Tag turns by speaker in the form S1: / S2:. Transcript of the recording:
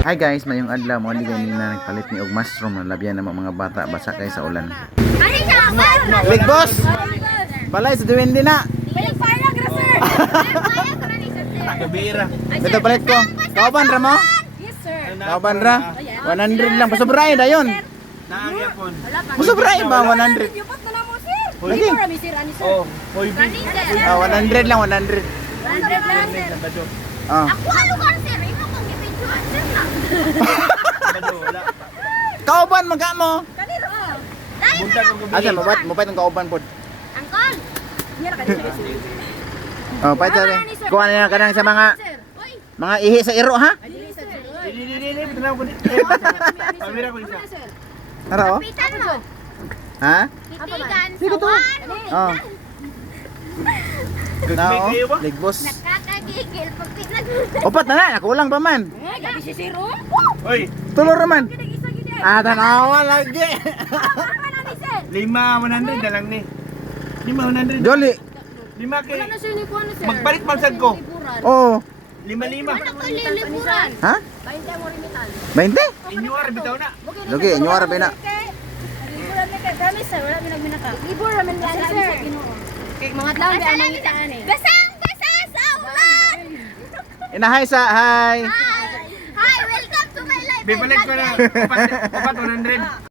S1: Hi guys, mayong adlaw mo ni ganina nagpalit ni og mushroom na labyan na mga bata basa kay sa ulan. Big boss. Balay sa duwende na.
S2: Balik parang sir.
S3: Kabira.
S1: Dito palit ko. Kauban ra mo?
S2: Yes sir.
S1: Kauban ra? 100 lang. Pasubray dayon.
S3: Naagapon.
S1: Pasubray ba 100?
S2: Yupat na lang mo sir.
S1: Lagi.
S2: Ito rami sir ani sir.
S3: Oh, hoy bi.
S1: Ah, 100 lang, 100.
S2: 100 lang sir.
S3: Bado.
S1: Ah.
S2: Ako ano ka sir? Imo kong gipintuan sir na.
S3: Bado wala.
S1: Kauban magka mo.
S2: Kanino?
S3: Buntag ko
S1: Asa mabat ang kauban pod.
S2: Angkol. Mira ka dito sir.
S1: Oh, pa tare. Kuha na kanang sa mga
S2: Oy.
S1: mga ihi sa iro ha.
S2: Dili sir.
S3: Dili, tanaw ko dito. Pamira ko isa.
S1: Tara oh.
S2: Pitan mo.
S1: Ha?
S2: Titigan
S1: Sige to. Oh. Na oh.
S3: Kayo ba?
S1: Big boss.
S2: Nakakagigil pag pinag.
S1: Opat na na, kulang pa man.
S2: Ay, gabi si Siro.
S3: Oy,
S1: Tulor naman.
S2: Kinag-isa gid.
S1: Ah, tanawa lagi.
S2: Ano ni sir?
S3: 100 na lang ni. 100.
S1: Jolly.
S3: 5 kay.
S2: Wala na sir ni kuan sir.
S3: Magpalit magsad ko.
S1: Oh.
S3: 5.
S2: Ano ko liliburan?
S1: Ha?
S2: 20 mo rimital.
S1: 20?
S3: Inyo ara bitaw na.
S1: Lagi, inyo ara ba na?
S2: Liburan na kay promise sir, wala mi nagminaka. Liburan man yan sir. Kay mga tao ba ang mangitaan eh. Basang basa sa ulan.
S1: Inahay sa hi.
S2: Hi, welcome to my life.
S3: Bibalik ko na. Upat 100.